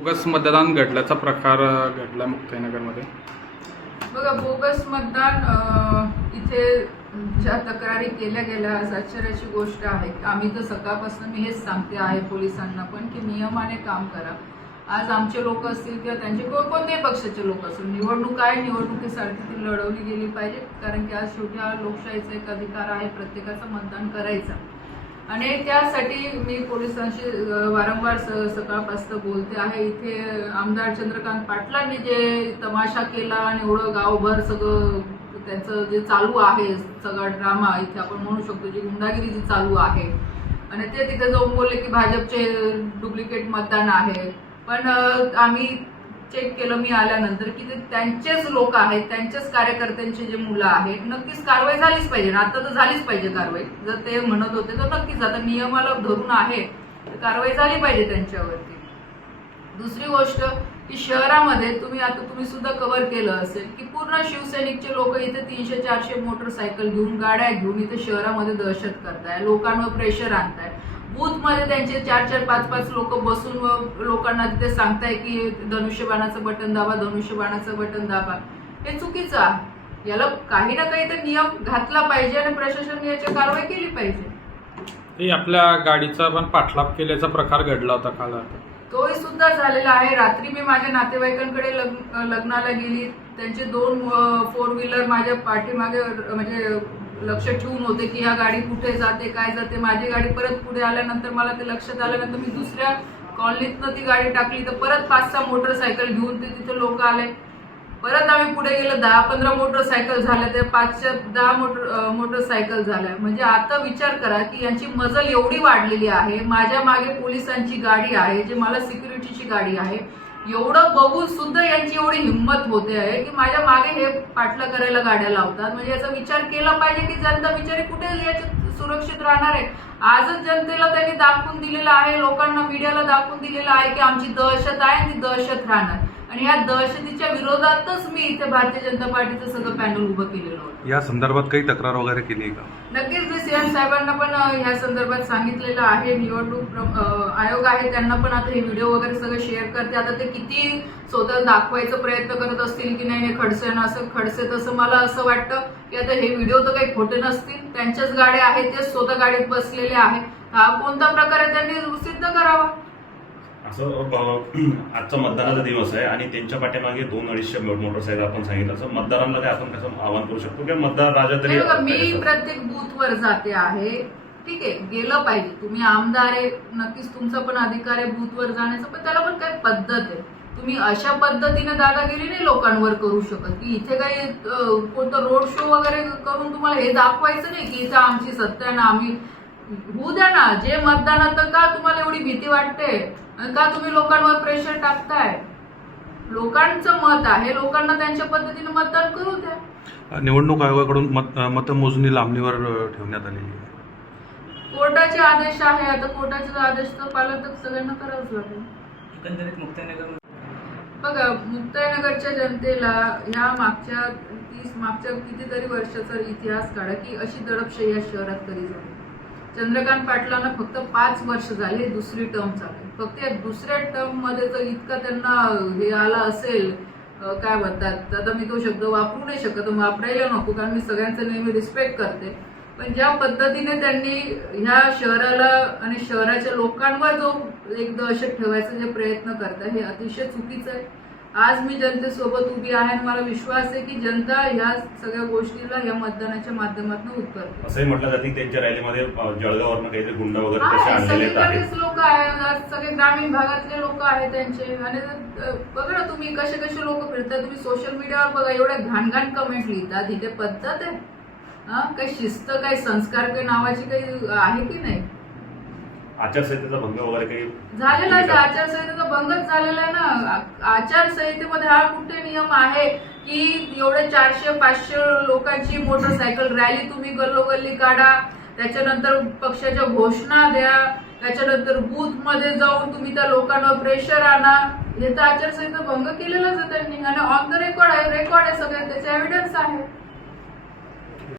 Bogus मतदान घडल्याचा प्रकार घडला मुक्ताईनगरमध्ये. बघा, बोगस मतदान इथे ज्या तक्रारी केल्या गेल्या आज आश्चर्याची गोष्ट आहे. आम्ही तर सकाळपासून मी हेच सांगते आहे पोलिसांना पण की नियमाने काम करा. आज आमचे लोक असतील किंवा त्यांचे कोणत्याही पक्षाचे लोक असतील, निवडणूक आहे, निवडणुकीसाठी ती लढवली गेली पाहिजे. कारण की आज शेवटी हा लोकशाहीचा एक अधिकार आहे प्रत्येकाचं मतदान करायचा. आणि त्यासाठी मी पोलिसांशी वारंवार सकाळपासून बोलते आहे. इथे आमदार चंद्रकांत पाटलांनी जे तमाशा केला आणि एवढं गावभर सगळं त्यांचं जे चालू आहे सगळा ड्रामा, इथे आपण म्हणू शकतो जी गुंडागिरी जी चालू आहे, आणि ते तिथे जाऊन बोलले की भाजपचे डुप्लिकेट मतदान आहे. पण आम्ही चेक केलं मी आल्यानंतर की ते त्यांचेच लोक आहेत, त्यांचेच कार्यकर्त्यांचे जे मुलं आहेत. नक्कीच कारवाई झालीच पाहिजे, आता तर झालीच पाहिजे कारवाई. जर ते म्हणत होते तर नक्कीच आता नियमाला धरून आहे तर कारवाई झाली पाहिजे त्यांच्यावरती. दुसरी गोष्ट की शहरामध्ये तुम्ही सुद्धा कव्हर केलं असेल की पूर्ण शिवसैनिकचे लोक इथे 300-400 मोटरसायकल घेऊन, गाड्या घेऊन इथे शहरामध्ये दहशत करताय, लोकांवर प्रेशर आणताय. बूथमध्ये त्यांचे 4-4, 5-5 लोक बसून लोकांना तिथे सांगताय की धनुष्यबाणाचं बटन दाबा, धनुष्यबाणाचं बटन दाबा. हे चुकीचं आहे. याला काही ना काही तर नियम घातला पाहिजे आणि प्रशासनाने याची कारवाई केली पाहिजे. आपल्या गाडीचा पण पाठलाग केल्याचा प्रकार घडला होता काल. तोही सुद्धा झालेला आहे. रात्री मी माझ्या नातेवाईकांकडे लग्नाला गेली. त्यांचे 2 4 व्हीलर माझ्या पाठीमागे म्हणजे लक्ष ठेवून होते की ह्या गाडी कुठे जाते, काय जाते. माझी गाडी परत पुढे आल्यानंतर मला ते लक्षात आल्यानंतर मी दुसऱ्या कॉलनीतनं ती गाडी टाकली तर परत 5-6 मोटरसायकल घेऊन ते तिथे लोक आले. परत आम्ही पुढे गेलो, 10-15 मोटरसायकल झाल्या, ते 5-10 मोटरसायकल झाल्या. म्हणजे आता विचार करा की यांची मजल एवढी वाढलेली आहे. माझ्या मागे पोलिसांची गाडी आहे, जी मला सिक्युरिटीची गाडी आहे. एवढं बघून सुद्धा यांची एवढी हिंमत होते आहे की माझ्या मागे हे पाठला करायला गाड्या लावतात. म्हणजे याचा विचार केला पाहिजे की जनता बिचारी कुठे याच्यात सुरक्षित राहणार आहे. आजच जनतेला त्यांनी दाखवून दिलेलं आहे, लोकांना, मीडियाला दाखवून दिलेलं आहे की आमची दहशत आहे आणि ती दहशत राहणार. आणि या दहशतीच्या विरोधातच मी इथे भारतीय जनता पार्टीचं सगळं पॅनल उभं केलेलं होतं. या संदर्भात काही तक्रार वगैरे केली आहे का? नक्कीच मी सीएम साहेबांना पण ह्या संदर्भात सांगितलेलं आहे. निवडणूक आयोग आहे, त्यांना पण आता हे व्हिडिओ वगैरे सगळं शेअर करते. आता ते किती स्वतः दाखवायचा प्रयत्न करत असतील की नाही खडसे ना असं खडसे तसं, मला असं वाटतं की आता हे व्हिडिओ तर काही खोटे नसतील. त्यांच्याच गाड्या आहेत, ते स्वतः गाडीत बसलेले आहेत. हा कोणता प्रकार आहे त्यांनी सिद्ध करावा. असं आजचा मतदानाचा दिवस आहे आणि त्यांच्या पाठीमागे 200-250 मोटरसायकल आपण सांगितलं. असं मतदारांना काय आपण कसं आवाहन करू शकतो की मतदार राजा तरी? मी प्रत्येक बूथवर जाते आहे. ठीक आहे, गेलं पाहिजे. तुम्ही आमदार आहे, नक्कीच तुमचा पण अधिकार आहे बूथवर जाण्याचा, पण त्याला पण काय पद्धत आहे. तुम्ही अशा पद्धतीने दादागिरी नाही लोकांवर करू शकत की इथे काही कोणतं रोड शो वगैरे करून तुम्हाला हे दाखवायचं नाही की इथं आमची सत्ता आहे ना, आम्ही होऊ द्या ना. जे मतदानात का तुम्हाला एवढी भीती वाटते, का तुम्ही लोकांवर प्रेशर टाकताय? लोकांचं मत आहे, लोकांना त्यांच्या पद्धतीने मतदान करू द्या. निवडणूक आयोगाकडून मतमोजणी लांबणीवर ठेवण्यात आलेली आहे. कोर्टाचे आदेश आहे. आता कोर्टाचे आदेश तर पालन तर सगळ्यांना करावंच लागेल. एकंदरीत मुक्ताईनगर बघा, मुक्ताईनगरच्या जनतेला ह्या मागच्या कितीतरी वर्षाचा इतिहास काढा की अशी दडपशाही या शहरात कधी झाली. चंद्रकांत पाटलांना फक्त 5 वर्ष झाले, दुसरी टर्म चालू. फक्त या दुसऱ्या टर्म मध्ये जर इतका त्यांना हे आला असेल, काय म्हणतात, आता मी तो शब्द वापरू नाही शकत, वापरायला नको कारण मी सगळ्यांचा नेहमी रिस्पेक्ट करते. पण ज्या पद्धतीने त्यांनी ह्या शहराला आणि शहराच्या लोकांवर जो एक दहशत ठेवायचा जे प्रयत्न करतात हे अतिशय चुकीचं आहे. आज मी जनतेसोबत उभी आहे आणि मला विश्वास आहे की जनता ह्या सगळ्या गोष्टीला या मतदानाच्या माध्यमातून उत्तर देईल. असंही म्हटलं जाते त्यांच्या रॅलीमध्ये जळगाववरनं काहीतरी गुंड वगैरे तसे आणलेले आहेत. लोक आहेत, सगळे ग्रामीण भागातले लोक आहेत त्यांचे. आणि बघा ना तुम्ही कसे लोक फिरतात. तुम्ही सोशल मीडियावर बघा, एवढ्या घाण कमेंट लिहितात. इथे पद्धत आहे? काही शिस्त, काही संस्कार, काही नावाची काही आहे की नाही? आचारसंहितेचा भंग वगैरे काही झालेला आहे. आचारसंहितेचा भंगच झालेला आहे ना. आचारसंहितेमध्ये हा कुठे नियम आहे की एवढे 400-500 लोकांची मोटरसायकल रॅली तुम्ही गल्लोगल्ली काढा, त्याच्यानंतर पक्षाच्या घोषणा द्या, त्याच्यानंतर बूथ मध्ये जाऊन तुम्ही त्या लोकांवर प्रेशर आणा. हे तर आचारसंहिता भंग केलेलाच आहे त्यांनी. आणि ऑन द रेकॉर्ड आहे, सगळ्या त्याचे एव्हिडन्स आहे.